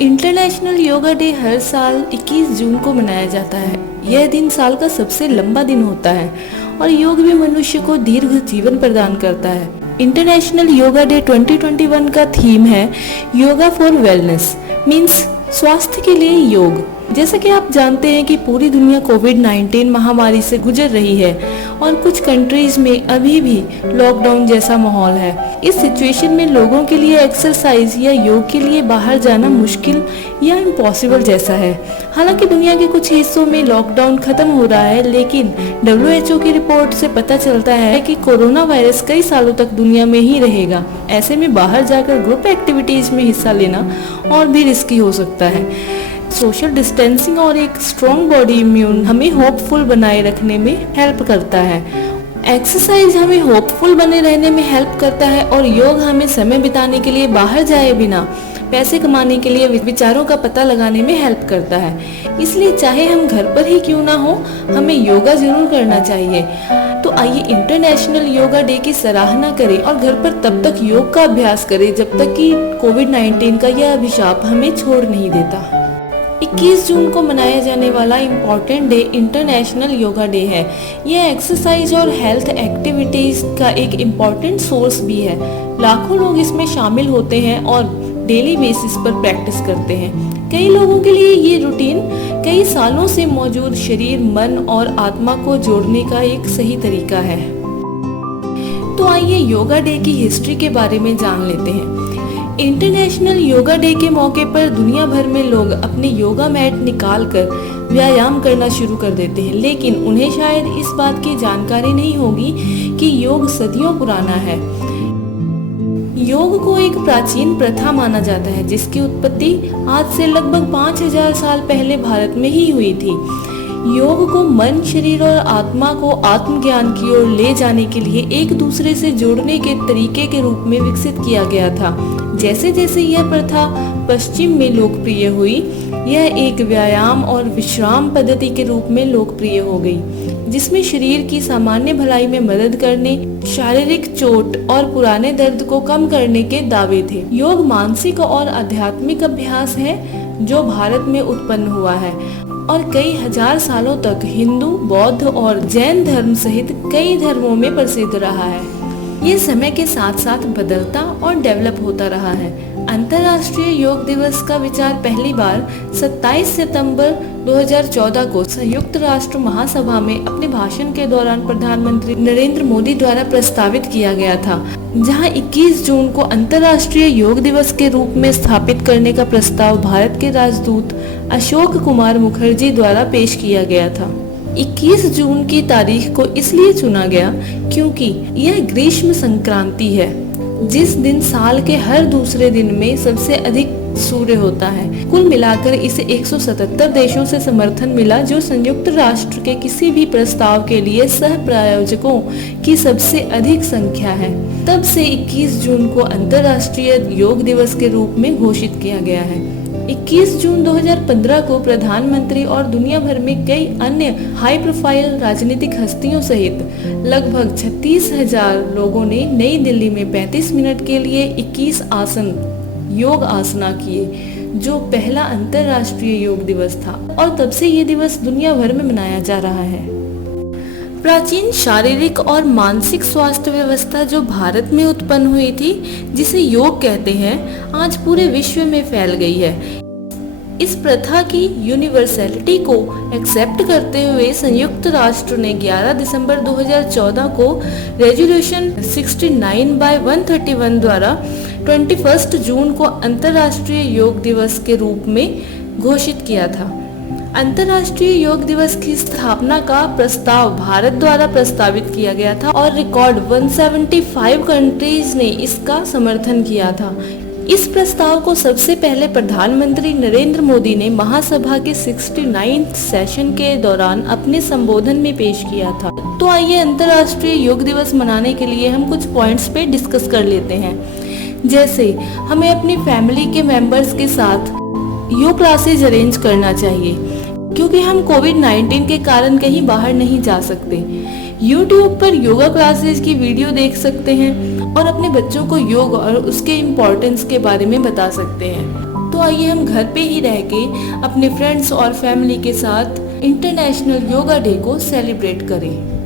International yoga day हर साल 21 जून को मनाया जाता है। यह दिन साल का सबसे लंबा दिन होता है और योग भी मनुष्य को दीर्घ जीवन प्रदान करता है। इंटरनेशनल योगा डे 2021 का थीम है योगा फॉर वेलनेस, मीन्स स्वास्थ्य के लिए योग। जैसा कि आप जानते हैं कि पूरी दुनिया कोविड-19 महामारी से गुजर रही है और कुछ कंट्रीज में अभी भी लॉकडाउन जैसा माहौल है। इस सिचुएशन में लोगों के लिए एक्सरसाइज या योग के लिए बाहर जाना मुश्किल या इम्पॉसिबल जैसा है। हालांकि दुनिया के कुछ हिस्सों में लॉकडाउन खत्म हो रहा है, लेकिन WHO की रिपोर्ट से पता चलता है कि कोरोना वायरस कई सालों तक दुनिया में ही रहेगा। ऐसे में बाहर जाकर ग्रुप एक्टिविटीज में हिस्सा लेना और भी रिस्की हो सकता है। सोशल डिस्टेंसिंग और एक स्ट्रॉन्ग बॉडी इम्यून हमें होपफुल बनाए रखने में हेल्प करता है। एक्सरसाइज हमें होपफुल बने रहने में हेल्प करता है और योग हमें समय बिताने के लिए बाहर जाए बिना पैसे कमाने के लिए विचारों का पता लगाने में हेल्प करता है। इसलिए चाहे हम घर पर ही क्यों ना हो, हमें योगा जरूर करना चाहिए। तो आइए इंटरनेशनल योगा डे की सराहना करें और घर पर तब तक योग का अभ्यास करें जब तक कि कोविड-19 का यह अभिशाप हमें छोड़ नहीं देता। 21 जून को मनाया जाने वाला important day international yoga day है। यह एक्सरसाइज और हेल्थ एक्टिविटीज का एक इम्पोर्टेंट सोर्स भी है। लाखों लोग इसमें शामिल होते हैं और डेली बेसिस पर प्रैक्टिस करते हैं। कई लोगों के लिए ये रूटीन कई सालों से मौजूद शरीर, मन और आत्मा को जोड़ने का एक सही तरीका है। तो आइए योगा डे की हिस्ट्री के बारे में जान लेते हैं। इंटरनेशनल योगा डे के मौके पर दुनिया भर में लोग अपने योगा मैट निकालकर व्यायाम करना शुरू कर देते हैं, लेकिन उन्हें शायद इस बात की जानकारी नहीं होगी कि योग सदियों पुराना है। योग को एक प्राचीन प्रथा माना जाता है जिसकी उत्पत्ति आज से लगभग 5000 साल पहले भारत में ही हुई थी। योग को मन, शरीर और आत्मा को आत्मज्ञान की ओर ले जाने के लिए एक दूसरे से जोड़ने के तरीके के रूप में विकसित किया गया था। जैसे जैसे यह प्रथा पश्चिम में लोकप्रिय हुई, यह एक व्यायाम और विश्राम पद्धति के रूप में लोकप्रिय हो गई, जिसमें शरीर की सामान्य भलाई में मदद करने, शारीरिक चोट और पुराने दर्द को कम करने के दावे थे। योग मानसिक और आध्यात्मिक अभ्यास है जो भारत में उत्पन्न हुआ है और कई हजार सालों तक हिंदू, बौद्ध और जैन धर्म सहित कई धर्मों में प्रसिद्ध रहा है। ये समय के साथ साथ बदलता और डेवलप होता रहा है। अंतर्राष्ट्रीय योग दिवस का विचार पहली बार 27 सितंबर 2014 को संयुक्त राष्ट्र महासभा में अपने भाषण के दौरान प्रधानमंत्री नरेंद्र मोदी द्वारा प्रस्तावित किया गया था, जहां 21 जून को अंतर्राष्ट्रीय योग दिवस के रूप में स्थापित करने का प्रस्ताव भारत के राजदूत अशोक कुमार मुखर्जी द्वारा पेश किया गया था। 21 जून की तारीख को इसलिए चुना गया क्योंकि यह ग्रीष्म संक्रांति है, जिस दिन साल के हर दूसरे दिन में सबसे अधिक सूर्य होता है। कुल मिलाकर इसे 177 देशों से समर्थन मिला, जो संयुक्त राष्ट्र के किसी भी प्रस्ताव के लिए सह प्रायोजकों की सबसे अधिक संख्या है। तब से 21 जून को अंतर्राष्ट्रीय योग दिवस के रूप में घोषित किया गया है। 21 जून 2015 को प्रधानमंत्री और दुनिया भर में कई अन्य हाई प्रोफाइल राजनीतिक हस्तियों सहित लगभग 36,000 लोगों ने नई दिल्ली में 35 मिनट के लिए 21 आसन योग आसना किए, जो पहला अंतर्राष्ट्रीय योग दिवस था और तब से ये दिवस दुनिया भर में मनाया जा रहा है। प्राचीन शारीरिक और मानसिक स्वास्थ्य व्यवस्था जो भारत में उत्पन्न हुई थी, जिसे योग कहते हैं, आज पूरे विश्व में फैल गई है। इस प्रथा की यूनिवर्सलिटी को एक्सेप्ट करते हुए संयुक्त राष्ट्र ने 11 दिसंबर 2014 को रेजोल्यूशन 69/131 द्वारा 21 जून को अंतर्राष्ट्रीय योग दिवस के रूप में घोषित किया था। अंतर्राष्ट्रीय योग दिवस की स्थापना का प्रस्ताव भारत द्वारा प्रस्तावित किया गया था और रिकॉर्ड 175 कंट्रीज ने इसका समर्थन किया था। इस प्रस्ताव को सबसे पहले प्रधानमंत्री नरेंद्र मोदी ने महासभा के 69th सेशन के दौरान अपने संबोधन में पेश किया था। तो आइए अंतर्राष्ट्रीय योग दिवस मनाने के लिए हम कुछ पॉइंट्स पे डिस्कस कर लेते हैं। जैसे हमें अपनी फैमिली के मेंबर्स के साथ योग क्लासेज अरेंज करना चाहिए, क्योंकि हम कोविड-19 के कारण कहीं बाहर नहीं जा सकते। YouTube पर योगा क्लासेज की वीडियो देख सकते हैं और अपने बच्चों को योग और उसके इम्पोर्टेंस के बारे में बता सकते हैं। तो आइए हम घर पे ही रह के अपने फ्रेंड्स और फैमिली के साथ इंटरनेशनल योगा डे को सेलिब्रेट करें।